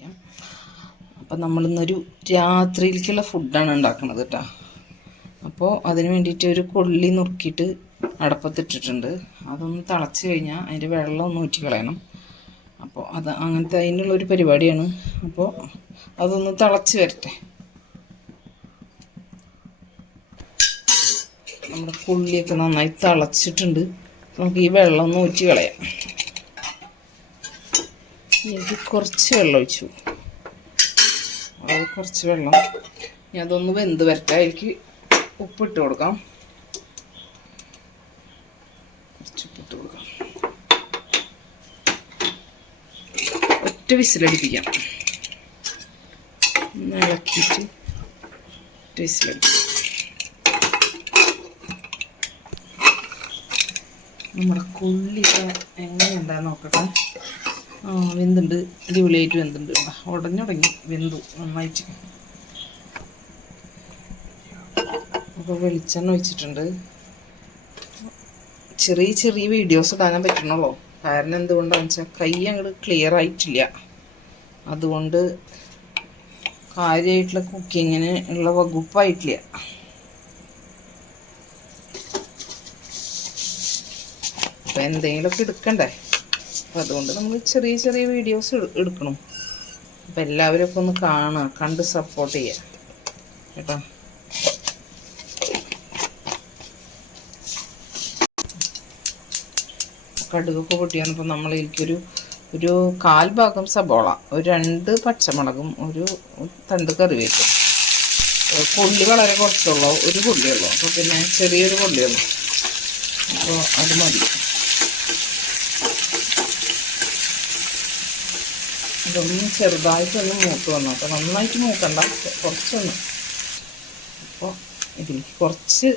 കാണിക്കാം അപ്പം നമ്മളിന്നൊരു രാത്രിയിലേക്കുള്ള ഫുഡാണ് ഉണ്ടാക്കുന്നത് കേട്ടോ അപ്പോൾ അതിന് വേണ്ടിയിട്ട് ഒരു കൊള്ളി നുറുക്കിയിട്ട് അടപ്പത്തിട്ടിട്ടുണ്ട്. അതൊന്ന് തിളച്ച് കഴിഞ്ഞാൽ അതിന്റെ വെള്ളം ഒന്ന് ഊറ്റി കളയണം. അപ്പോൾ അത് അങ്ങനത്തെ അതിനുള്ളൊരു പരിപാടിയാണ്. അപ്പോൾ അതൊന്ന് തിളച്ച് വരട്ടെ. നമ്മുടെ കൊള്ളിയൊക്കെ നന്നായി തിളച്ചിട്ടുണ്ട്. നമുക്ക് ഈ വെള്ളം ഒന്ന് ഊറ്റി കളയാം. എനിക്ക് കുറച്ച് വെള്ളം ഒഴിച്ചു. കുറച്ച് വെള്ളം. ഞാൻ അതൊന്ന് വെന്ത് വരട്ടെ. എനിക്ക് ഉപ്പിട്ട് കൊടുക്കാം. കുറച്ച് ഉപ്പിട്ട് കൊടുക്കാം. ഒറ്റ വിസിലടിപ്പിക്കാം. ഇളക്കിയിട്ട് ഒറ്റ വിസിലടിപ്പിക്കാം. നമ്മുടെ കൊള്ളിയൊക്കെ എങ്ങനെയുണ്ടാന്ന് നോക്കട്ടെ. വെന്തുണ്ട്. അടിപൊളിയായിട്ട് വെന്തുണ്ട്. ഉടഞ്ഞുടങ്ങി വെന്തു. നന്നായിട്ട്. അപ്പോൾ വെളിച്ചെണ്ണ ഒഴിച്ചിട്ടുണ്ട്. ചെറിയ ചെറിയ വീഡിയോസ് ഇടാനാൻ പറ്റണല്ലോ കാരണം എന്തുകൊണ്ടാണെന്ന് വെച്ചാൽ കൈ അങ്ങോട്ട് ക്ലിയർ ആയിട്ടില്ല. അതുകൊണ്ട് കാര്യമായിട്ടുള്ള കുക്കിങ്ങിന് ഉള്ള വകുപ്പായിട്ടില്ല. അപ്പം എന്തെങ്കിലുമൊക്കെ എടുക്കണ്ടേ? അപ്പം അതുകൊണ്ട് നമ്മൾ ചെറിയ ചെറിയ വീഡിയോസ് എടുക്കണം. അപ്പം എല്ലാവരും ഒക്കെ ഒന്ന് കാണുക കണ്ട് സപ്പോർട്ട് ചെയ്യുക. കേട്ടോ? കടുകൊക്കെ പൊട്ടി നമ്മൾ എനിക്കൊരു ഒരു കാൽ ഭാഗം സബോള ഒരു രണ്ട് പച്ചമുളകും ഒരു തണ്ട് കറിവേപ്പും കൊള്ളി വളരെ കുറച്ചുള്ളൂ. ഒരു കൊള്ളിയുള്ളൂ അപ്പോൾ പിന്നെ ചെറിയൊരു കൊള്ളിയുള്ളൂ അപ്പോൾ അത് മതി. ഇതൊന്ന് ചെറുതായിട്ടൊന്ന് മൂത്ത് വന്നു അപ്പോൾ നന്നായിട്ട് മൂക്കണ്ട. കുറച്ചൊന്ന്. അപ്പോൾ ഇതിലേക്ക് കുറച്ച്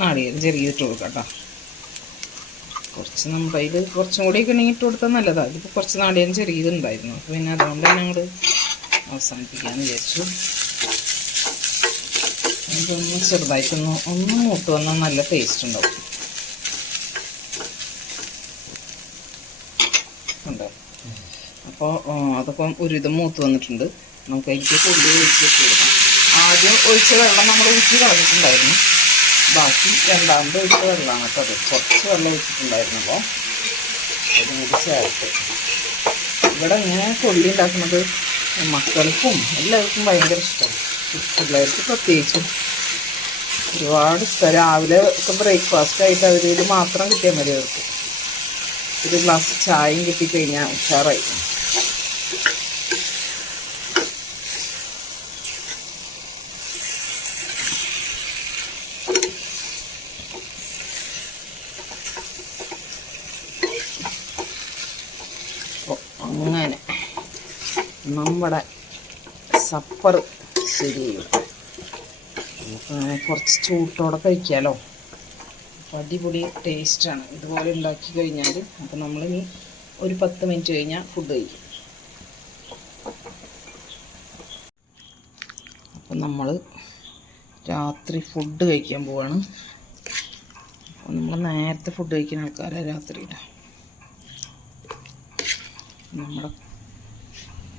നാളികേരം ചെറിയിട്ട് കൊടുക്കാം കേട്ടോ. കുറച്ച് നമ്മുടെ കയ്യിൽ കുറച്ചും കൂടി ഒക്കെ ഇട്ട് കൊടുത്താൽ നല്ലതാണ് ഇതിപ്പോൾ കുറച്ച് നാളികേരം ചെറിയതുണ്ടായിരുന്നു. അപ്പോൾ പിന്നെ അതുകൊണ്ട് തന്നെ ഞങ്ങൾ അവസാനിപ്പിക്കാമെന്ന് വിചാരിച്ചു. ഇതൊന്ന് ചെറുതായിട്ടൊന്ന് ഒന്ന് മൂത്ത് വന്നാൽ നല്ല ടേസ്റ്റ് ഉണ്ടാവും ഉണ്ടോ അപ്പോൾ അതൊക്കെ ഒരുവിധം മൂത്ത് വന്നിട്ടുണ്ട്. നമുക്ക് അതിലേക്ക് കൂടുതൽ ഒഴിച്ച് വെച്ച് കൊടുക്കാം. ആദ്യം ഒഴിച്ച വെള്ളം നമ്മൾ ഊറ്റി കളഞ്ഞിട്ടുണ്ടായിരുന്നു. ബാക്കി രണ്ടാമത് ഒഴിച്ച വെള്ളമാണ് കേട്ടോ അത്. കുറച്ച് വെള്ളം ഒഴിച്ചിട്ടുണ്ടായിരുന്നപ്പോൾ അതും കൂടി ചേർത്ത്. ഇവിടെ ഇങ്ങനെ കൊള്ളി ഉണ്ടാക്കുന്നത് മക്കൾക്കും എല്ലാവർക്കും ഭയങ്കര ഇഷ്ടമാണ് പിള്ളേർക്ക് പ്രത്യേകിച്ചും ഒരുപാട് ഇഷ്ടം. രാവിലെ ഒക്കെ ബ്രേക്ക്ഫാസ്റ്റ് ആയിട്ട് അവരിൽ മാത്രം കിട്ടിയാൽ മതി അവർക്ക്. ഒരു ഗ്ലാസ് ചായയും കിട്ടിക്കഴിഞ്ഞാൽ ഉഷാറായി അങ്ങനെ. നമ്മുടെ സപ്പർ ശരിയായി നമുക്ക് അങ്ങനെ കുറച്ച് ചൂട്ടോടെ കഴിക്കാമല്ലോ അപ്പോൾ അടിപൊളി ടേസ്റ്റാണ് ഇതുപോലെ ഉണ്ടാക്കി കഴിഞ്ഞാൽ അപ്പോൾ നമ്മളിനി ഒരു പത്ത് മിനിറ്റ് കഴിഞ്ഞാൽ ഫുഡ് കഴിക്കും. അപ്പം നമ്മൾ രാത്രി ഫുഡ് കഴിക്കാൻ പോവാണ്. അപ്പോൾ നമ്മൾ നേരത്തെ ഫുഡ് കഴിക്കുന്ന ആൾക്കാരാണ് രാത്രിയുടെ നമ്മുടെ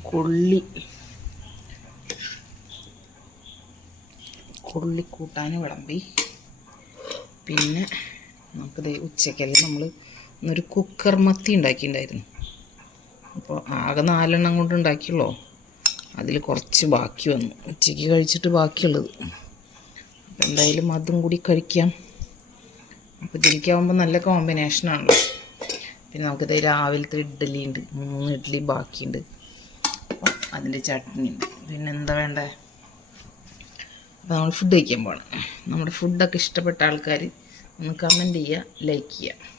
കൊള്ളി. കൊള്ളി കൂട്ടാൻ വിളമ്പി. പിന്നെ നമുക്കിത് ഉച്ചക്കല്ലേ നമ്മൾ ഇന്നൊരു കുക്കർ മത്തി ഉണ്ടാക്കിയിട്ടുണ്ടായിരുന്നു. അപ്പോൾ ആകെ നാലെണ്ണം കൊണ്ട് ഉണ്ടാക്കിയുള്ളൂ? അതിൽ കുറച്ച് ബാക്കി വന്നു. ഉച്ചയ്ക്ക് കഴിച്ചിട്ട് ബാക്കിയുള്ളത്. അപ്പം എന്തായാലും അതും കൂടി കഴിക്കാം. അപ്പോൾ ഇതിലേക്കാവുമ്പോൾ നല്ല കോമ്പിനേഷനാണല്ലോ പിന്നെ നമുക്കിത് രാവിലത്തെ ഇഡ്ഡലി ഉണ്ട് മൂന്ന് ഇഡ്ഡലി ബാക്കിയുണ്ട്. അതിന്റെ ചട്നി ഉണ്ട് പിന്നെ എന്താ വേണ്ടേ? അപ്പോൾ നമ്മൾ ഫുഡ് കഴിക്കാൻ പോകണം നമ്മുടെ ഫുഡൊക്കെ ഇഷ്ടപ്പെട്ട ആൾക്കാർ ഒന്ന് കമന്റ് ചെയ്യുക ലൈക്ക് ചെയ്യുക.